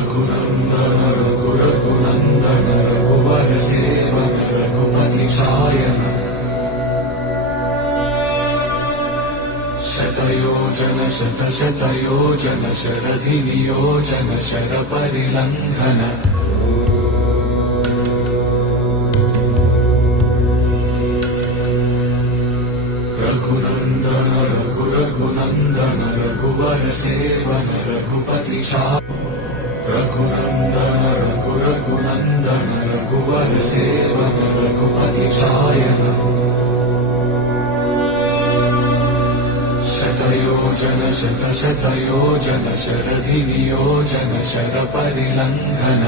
रघुनन्दन रघुनन्दन रघुवर seven Raghupati Shayan शतयोजन शतशतयोजन शरधि नियोजन sir परिलंघन Raghunandan Raghunandan रघुवर seven Raghupati Shayan Raghunandan Raghunandan रघुवर seven Raghupati Shayan शतयोजन शतशतयोजन शरधि नियोजन sir परिलंघन